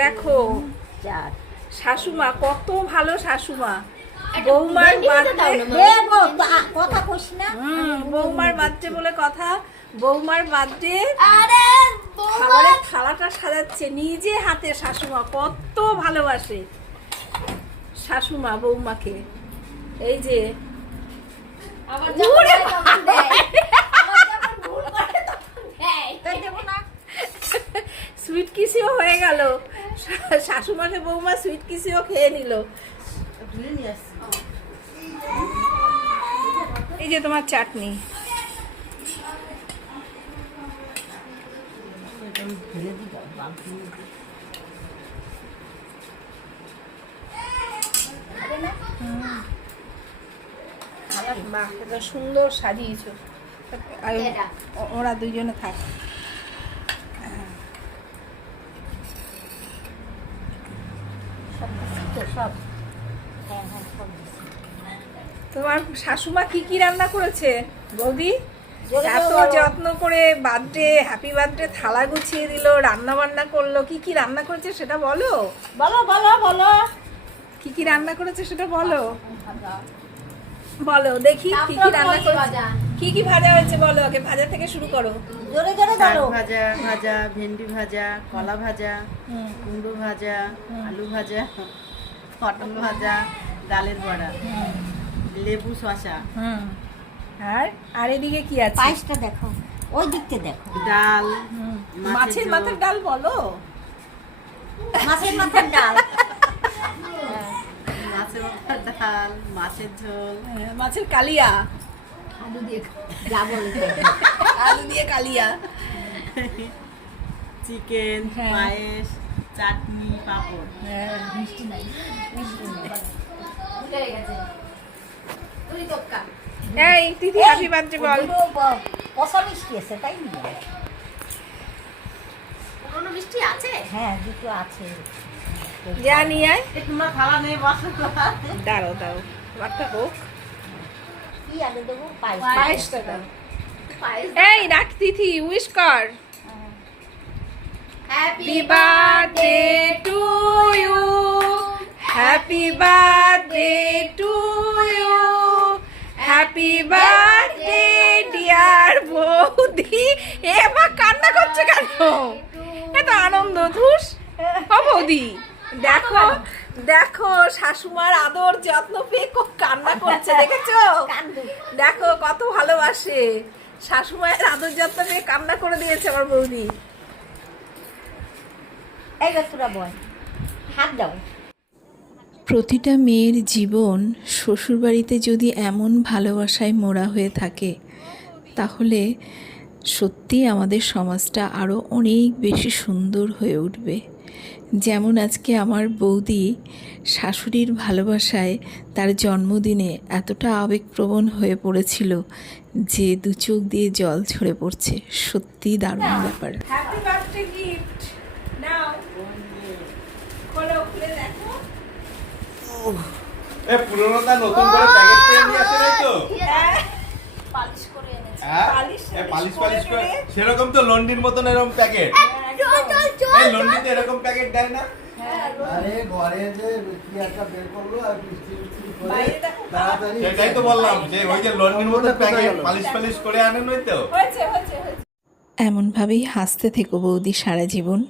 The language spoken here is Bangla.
দেখো শাশুমা কত ভালো শাশুমা। বৌমার কথা কইস না। বৌমার বার্থডে বলে কথা। বৌমার বার্থডে খাবারের থালাটা সাজাচ্ছে নিজে হাতে। শাশুমা কত ভালোবাসে শাশুমা বৌমাকে। এই যে সুইট কিসিও হয়ে গেল। শাশুমাকে বৌমা সুইট কিসিও খেয়ে নিল। এই যে তোমার চাটনি। বাহ, এটা সুন্দর সাজিয়েছো। ওরা দুইজনে থাক। তোমার শাশুমা কি কি রান্না করেছে বৌদি? এত যত্ন করে বার্থডে হ্যাপি বার্থডে থালা গুছিয়ে দিল, রান্না বান্না করলো। কি কি রান্না করেছে সেটা বলো। বলো বলো বলো কি কি রান্না করেছে সেটা বলো। বলো দেখি কি কি রান্না করেছে। কি কি ভাজা হয়েছে বলো, আগে ভাজা থেকে শুরু করো। জোরে জোরে বলো। ভাজা, ভাজা ভেন্ডি ভাজা, কলা ভাজা, কুমড়ো ভাজা, আলু ভাজা, পটল ভাজা, ডালের বড়া, লেবু শসা। আর এদিকে কি আছে? পায়েসটা দেখো, ওই দিকতে দেখো। ডাল, মাছের মাথার ডাল বলো। মাছের মাথার ডাল, মাছের মাথার ডাল, মাছের ঝোল, মাছের কালিয়া, আলু দিয়ে যা বলে আলু দিয়ে কালিয়া, চিকেন, পায়েস, চাটনি, পাঁপড়। মিষ্টি নাই, মিষ্টি নাই। উঠে গেছে তুই দক্কা। এই তিথি হ্যাপি বার্থডে বল। কষা মিষ্টি আছে তাই না? কোনো মিষ্টি আছে? হ্যাঁ দুটো আছে। যা নিয়ে আয়। তোমরা খাওয়া নেই বসো। দাঁড়ো দাঁড়ো, বাচ্চা হোক। কি আলু দেবো? পায়েস। পায়েসটা দাও। পায়েস। এই রাখ তিথি, উইশ কর। Happy Happy birthday to you. Happy birthday to you. Happy birthday dear বৌদি। এবার কান্না করছে কেন? এত আনন্দ ধুস। ও বৌদি দেখো দেখো শাশুমার আদর যত্ন পেয়ে খুব কান্না করছে, দেখেছো? দেখো কত ভালোবাসে। শাশুমায়ের আদর যত্ন পেয়ে কান্না করে দিয়েছে আমার বৌদি। এই তোরা বল, হাত দাও। প্রতিটা মেয়ের জীবন শ্বশুরবাড়িতে যদি এমন ভালোবাসায় মোড়া হয়ে থাকে তাহলে সত্যি আমাদের সমাজটা আরও অনেক বেশি সুন্দর হয়ে উঠবে। যেমন আজকে আমার বৌদি শাশুড়ির ভালোবাসায় তার জন্মদিনে এতটা আবেগপ্রবণ হয়ে পড়েছিল যে দু চোখ দিয়ে জল ঝরে পড়ছে। সত্যি দারুণ ব্যাপার। হ্যাপি বার্থডে গিফট নাও, খোলো, খুলে দেখো। এ পুরনোটা নতুন করে প্যাকেট করে নিয়ে আসে নাই তো? পালিশ করে এনেছে। হ্যাঁ? পালিশ এ পালিশ পালিশ করে সেরকম তো লন্ডির মতন এরকম প্যাকেট। এই লন্ডিতে এরকম প্যাকেট দেয় না? আরে ঘরে যে কি একটা বের করলো আর মিষ্টি মিষ্টি করে বাইরে দেখো। তাড়াতাড়ি সেটাই তো বললাম যে ওই যে লন্ডির মতন প্যাকেট পালিশ পালিশ করে আনেন নয় তো? হয়েছে হয়েছে হয়েছে। এমনভাবেই হাসতে থেকো বৌদি সারা জীবন।